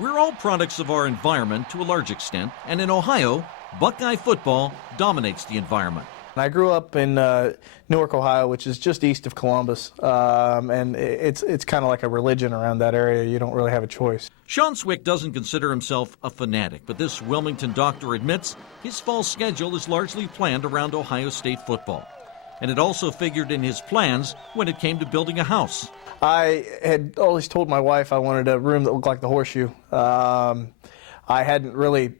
We're all products of our environment to a large extent, and in Ohio, Buckeye football dominates the environment. I grew up in Newark, Ohio, which is just east of Columbus, and it's kind of like a religion around that area. You don't really have a choice. Sean Swick doesn't consider himself a fanatic, but this Wilmington doctor admits his fall schedule is largely planned around Ohio State football. And it also figured in his plans when it came to building a house. I had always told my wife I wanted a room that looked like the Horseshoe. I hadn't really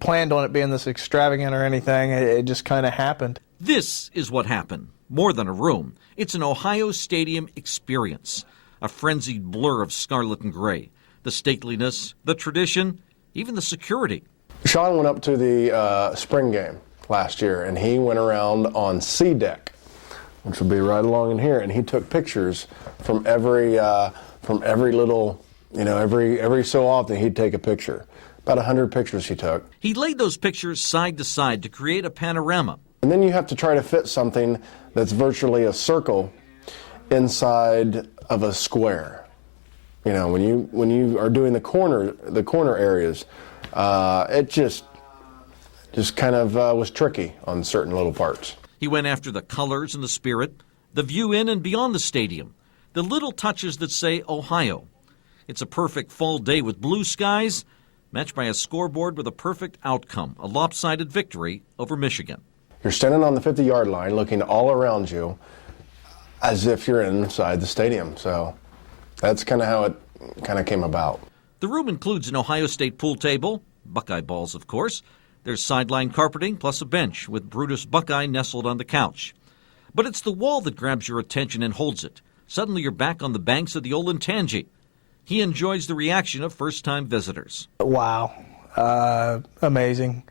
planned on it being this extravagant or anything. It just kind of happened. This is what happened. More than a room. It's an Ohio Stadium experience. A frenzied blur of scarlet and gray. The stateliness, the tradition, even the security. Sean went up to the spring game last year, and he went around on C deck, which would be right along in here, and he took pictures from every little, every so often he'd take a picture. About 100 pictures he took. He laid those pictures side to side to create a panorama. And then you have to try to fit something that's virtually a circle inside of a square. You know, when you are doing the corner areas, it just kind of was tricky on certain little parts. He went after the colors and the spirit, the view in and beyond the stadium, the little touches that say Ohio. It's a perfect fall day with blue skies, matched by a scoreboard with a perfect outcome, a lopsided victory over Michigan. You're standing on the 50-yard line looking all around you as if you're inside the stadium. So that's kind of how it kind of came about. The room includes an Ohio State pool table, Buckeye balls, of course. There's sideline carpeting plus a bench with Brutus Buckeye nestled on the couch. But it's the wall that grabs your attention and holds it. Suddenly you're back on the banks of the Olentangy. He enjoys the reaction of first-time visitors. Wow. Amazing.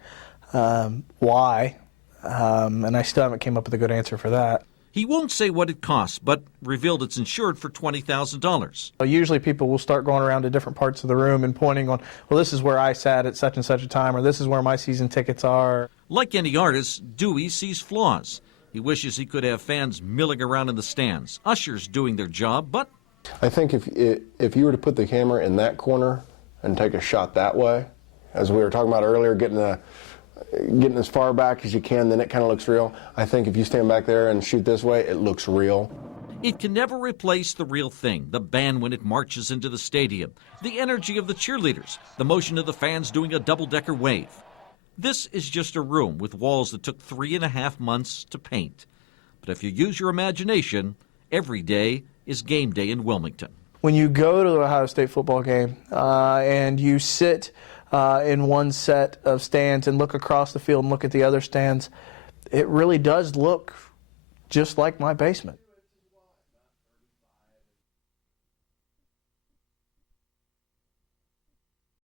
Why? And I still haven't came up with a good answer for that. He won't say what it costs, but revealed it's insured for $20,000. Usually people will start going around to different parts of the room and pointing on, well, this is where I sat at such and such a time, or this is where my season tickets are. Like any artist, Dewey sees flaws. He wishes he could have fans milling around in the stands, ushers doing their job, but I think if you were to put the camera in that corner and take a shot that way, as we were talking about earlier, getting as far back as you can, then it kind of looks real. I think if you stand back there and shoot this way, it looks real. It can never replace the real thing, the band when it marches into the stadium, the energy of the cheerleaders, the motion of the fans doing a double-decker wave. This is just a room with walls that took 3.5 months to paint. But if you use your imagination, every day is game day in Wilmington. When you go to the Ohio State football game and you sit in one set of stands and look across the field and look at the other stands, it really does look just like my basement.